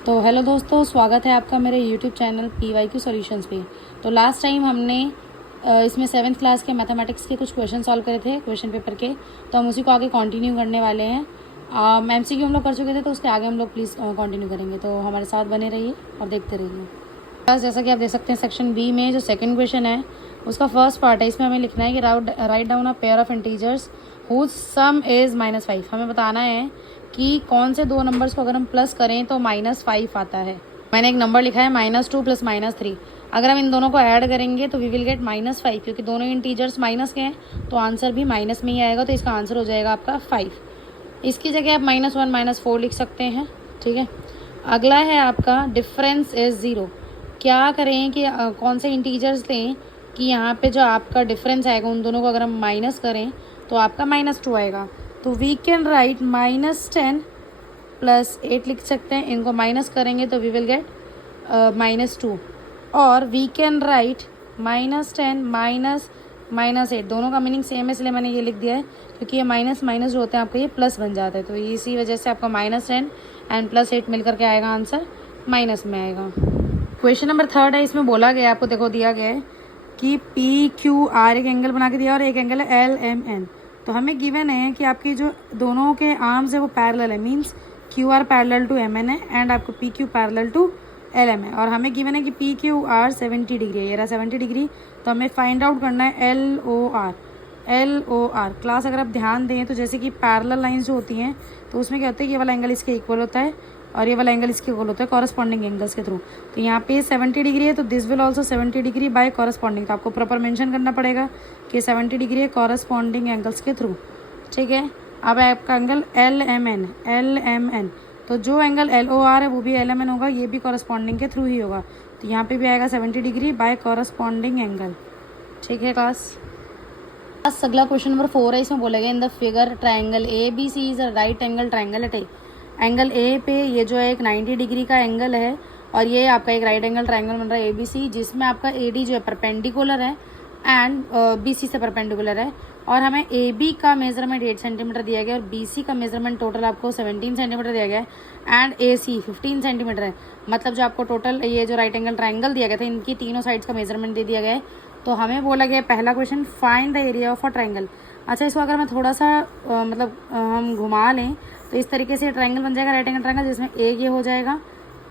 तो हेलो दोस्तों, स्वागत है आपका मेरे यूट्यूब चैनल PYQ सॉल्यूशंस पे। तो लास्ट टाइम हमने इसमें 7th क्लास के मैथमेटिक्स के कुछ क्वेश्चन सॉल्व करे थे क्वेश्चन पेपर के, तो हम उसी को आगे कंटिन्यू करने वाले हैं। MCQ हम लोग कर चुके थे, तो उसके आगे हम लोग प्लीज़ कंटिन्यू करेंगे, तो हमारे साथ बने रहिए और देखते रहिए। बस जैसा कि आप देख सकते हैं, सेक्शन बी में जो सेकंड क्वेश्चन है उसका फर्स्ट पार्ट है। इसमें हमें लिखना है कि write down a pair of integers whose sum is -5। हमें बताना है कि कौन से दो नंबर्स को अगर हम प्लस करें तो -5 आता है। मैंने एक नंबर लिखा है -2 + -3। अगर हम इन दोनों को ऐड करेंगे तो वी विल गेट -5, क्योंकि दोनों इंटीजर्स माइनस के हैं तो आंसर भी माइनस में ही आएगा, तो इसका आंसर हो जाएगा आपका 5। इसकी जगह आप -1 -4 लिख सकते हैं, ठीक है। अगला है आपका डिफरेंस इज 0। क्या करें कि कौन से इंटीजर्स लें कि यहाँ पे जो आपका डिफरेंस आएगा उन दोनों को अगर हम माइनस करें तो आपका -2 आएगा। तो वी कैन राइट -10 + 8 लिख सकते हैं। इनको माइनस करेंगे तो वी विल गेट -2। और वी कैन राइट -10 -8। दोनों का मीनिंग सेम है, इसलिए मैंने ये लिख दिया है, क्योंकि ये माइनस माइनस जो होते हैं आपका ये प्लस बन जाता है। तो इसी वजह से आपका -10 एंड +8 मिलकर के आएगा, आंसर माइनस में आएगा। क्वेश्चन नंबर 3 है। इसमें बोला गया, आपको देखो दिया गया है कि PQR एक एंगल बना के दिया और एक एंगल है LMN। तो हमें गिवन है कि आपकी जो दोनों के आर्म्स है वो पैरेलल है, means QR parallel to MN है एंड आपको PQ पैरेलल टू LM है। और हमें गिवन है कि PQR 70 डिग्री है, ये रहा 70 डिग्री। तो हमें फाइंड आउट करना है LOR। क्लास अगर आप ध्यान दें तो जैसे कि पैरेलल लाइंस जो होती हैं तो उसमें क्या होता है, ये वाला एंगल इसके इक्वल होता है और ये वाला एंगल इसके इक्वल होता है कॉरस्पॉन्डिंग एंगल्स के थ्रू। तो यहाँ पे 70 डिग्री है तो this will also 70 degree by corresponding. तो आपको प्रॉपर मेंशन करना पड़ेगा कि 70 डिग्री है कॉरस्पॉन्डिंग एंगल्स के थ्रू, ठीक है। अब आपका एंगल LMN, तो जो एंगल LOR है वो भी LMN होगा, ये भी कॉरस्पॉन्डिंग के थ्रू ही होगा। तो यहाँ पे भी आएगा 70 डिग्री बाय कॉरस्पॉन्डिंग एंगल, ठीक है क्लास। अगला क्वेश्चन नंबर 4 है। इसमें बोला गया in the figure triangle ABC is a right angle triangle at A. Angle A पे ये जो है एक 90 डिग्री का एंगल है और ये आपका एक राइट एंगल ट्राइंगल बन रहा है ABC, जिसमें आपका AD जो है परपेंडिकुलर है एंड BC से परपेंडिकुलर है। और हमें AB का मेजरमेंट 8 सेंटीमीटर दिया गया और BC का मेजरमेंट टोटल आपको 17 सेंटीमीटर दिया गया है एंड AC 15 सेंटीमीटर है। मतलब जो आपको टोटल ये जो राइट एंगल ट्राइंगल दिया गया था, इनकी तीनों साइड्स का मेजरमेंट दे दिया गया है। तो हमें बोला गया पहला question, find the area of a triangle. अच्छा, इसको अगर मैं थोड़ा सा हम घुमा लें तो इस तरीके से ट्राइंगल बन जाएगा, राइट एंगल ट्राइंगल, जिसमें A ये हो जाएगा,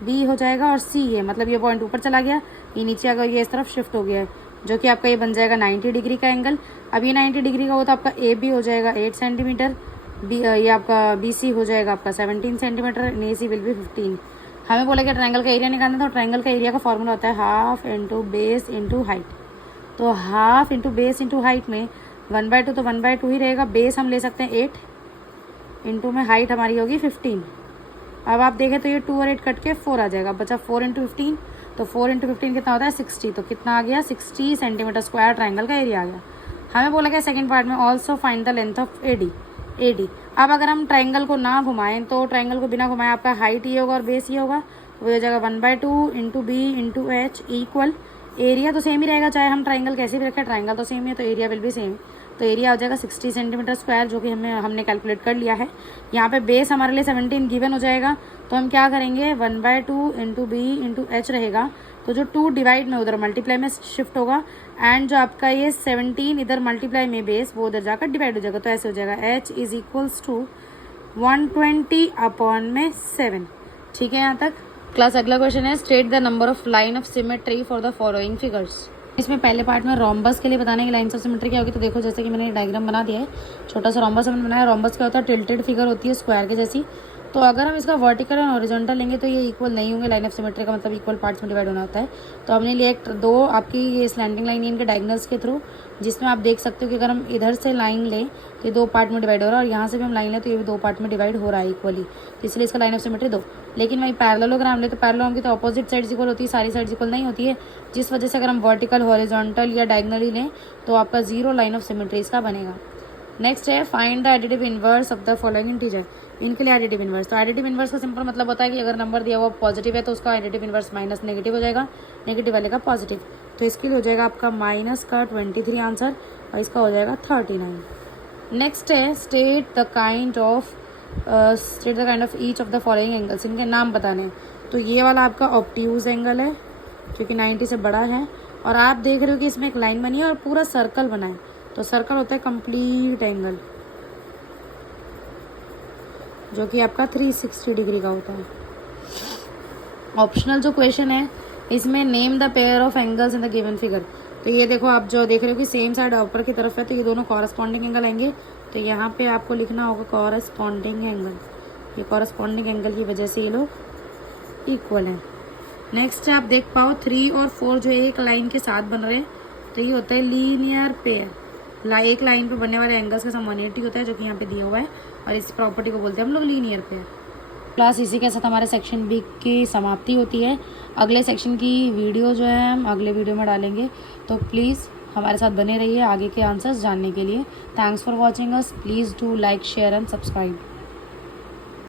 B हो जाएगा और C ये, मतलब ये पॉइंट ऊपर चला गया, ये नीचे अगर ये इस तरफ शिफ्ट हो गया है, जो कि आपका ये बन जाएगा 90 डिग्री का एंगल। अब ये 90 डिग्री का हो तो आपका AB हो जाएगा 8 सेंटीमीटर, ये आपका BC हो जाएगा आपका 17 centimetre and AC will be 15। हमें बोला कि ट्राइंगल का एरिया निकालना था। तो ट्राइंगल का एरिया का फॉर्मूला होता है half into base into height. तो half into base into height में 1/2 तो 1/2 ही रहेगा। बेस हम ले सकते हैं 8, इंटू में हाइट हमारी होगी 15। अब आप देखें तो ये 2 और 8 कट के 4 आ जाएगा, बचा 4 इंटू 15। तो 4 इंटू 15 कितना होता है 60। तो कितना आ गया 60 सेंटीमीटर स्क्वायर ट्राइंगल का एरिया आ गया। हमें बोला गया सेकंड पार्ट में also find the length of AD। अब अगर हम ट्राइंगल को ना घुमाएं तो ट्राइंगल को बिना घुमाएं आपका हाइट ये होगा और बेस ये होगा, तो वो हो जाएगा 1/2 into B into H equal area तो सेम ही रहेगा, चाहे हम ट्राइंगल कैसे भी रखें, ट्राइंगल तो सेम ही है तो एरिया विल भी सेम। तो एरिया हो जाएगा 60 सेंटीमीटर स्क्वायर, जो कि हमने कैलकुलेट कर लिया है। यहाँ पे बेस हमारे लिए 17 गिवन हो जाएगा। तो हम क्या करेंगे 1/2 इंटू B इंटू H रहेगा, तो जो 2 डिवाइड में उधर मल्टीप्लाई में शिफ्ट होगा एंड जो आपका ये 17 इधर मल्टीप्लाई में बेस वो उधर जाकर डिवाइड हो जाएगा। तो ऐसे हो जाएगा H इज इक्वल्स टू 120/7, ठीक है यहाँ तक क्लास। अगला क्वेश्चन है state the number of line of symmetry for the following figures. इसमें पहले पार्ट में रोम्बस के लिए बताने की लाइन्स ऑफ सिमेट्री क्या होगी। तो देखो जैसे कि मैंने डायग्राम बना दिया है, छोटा सा रोम्बस हमने बनाया। रोम्बस क्या होता है, टिल्टेड फिगर होती है स्क्वायर के जैसी। तो अगर हम इसका वर्टिकल और हॉरिजॉन्टल लेंगे तो ये इक्वल नहीं होंगे। लाइन ऑफ सिमेट्री का मतलब इक्वल पार्ट्स में डिवाइड होना होता है। तो हमने लिया एक दो आपकी ये स्लैंडिंग लाइन इनके डायगोनल्स के थ्रू, जिसमें आप देख सकते हो कि अगर हम इधर से लाइन लें तो ये 2 पार्ट में डिवाइड हो रहा है और यहाँ से भी हम लाइन लें तो ये भी 2 पार्ट में डिवाइड हो रहा है इक्वली। तो इसलिए इसका लाइन ऑफ सिमेट्री 2। लेकिन वही पैरेललोग्राम ले तो पैरेललोग्राम की तो अपोजिट साइड्स इक्वल होती है, सारी साइड्स इक्वल नहीं होती है, जिस वजह से अगर हम वर्टिकल हॉरिजॉन्टल या डायगोनली लें तो आपका 0 लाइन ऑफ सिमेट्री इसका बनेगा। नेक्स्ट है find the additive inverse of the following integer. इनके लिए एडिटिव इनवर्स, तो एडिटिव इनवर्स का सिंपल मतलब होता है कि अगर नंबर दिया हुआ पॉजिटिव है तो उसका एडिटिव इनवर्स माइनस नेगेटिव हो जाएगा, नेगेटिव वाले का पॉजिटिव। तो इसके लिए हो जाएगा आपका माइनस का 23 आंसर और इसका हो जाएगा 39। नेक्स्ट है state the kind of each of the following angles. इनके नाम बताने हैं। तो ये वाला आपका ऑब्ट्यूज एंगल है क्योंकि 90 से बड़ा है। और आप देख रहे हो कि इसमें एक लाइन बनी है और पूरा सर्कल बना है, तो सर्कल होता है कंप्लीट एंगल, जो कि आपका 360 डिग्री का होता है। ऑप्शनल जो क्वेश्चन है इसमें name the pair of angles in the given figure. तो ये देखो आप जो देख रहे हो कि सेम साइड ऊपर की तरफ है, तो ये दोनों कॉरस्पॉन्डिंग एंगल आएंगे। तो यहाँ पे आपको लिखना होगा कॉरस्पॉन्डिंग एंगल। ये कॉरस्पॉन्डिंग एंगल की वजह से ये लोग इक्वल हैं। नेक्स्ट आप देख पाओ 3 और 4 जो एक लाइन के साथ बन रहे हैं, तो ये होता है लीनियर पेयर। एक लाइन पे बनने वाले एंगल्स का सम 180 होता है, जो कि यहाँ पे दिया हुआ है, और इस प्रॉपर्टी को बोलते हैं हम लोग लीनियर पेयर। क्लास इसी के साथ हमारे सेक्शन बी की समाप्ति होती है। अगले सेक्शन की वीडियो जो है हम अगले वीडियो में डालेंगे, तो प्लीज़ हमारे साथ बने रहिए आगे के आंसर्स जानने के लिए। Thanks for watching us. Please do like, share and subscribe.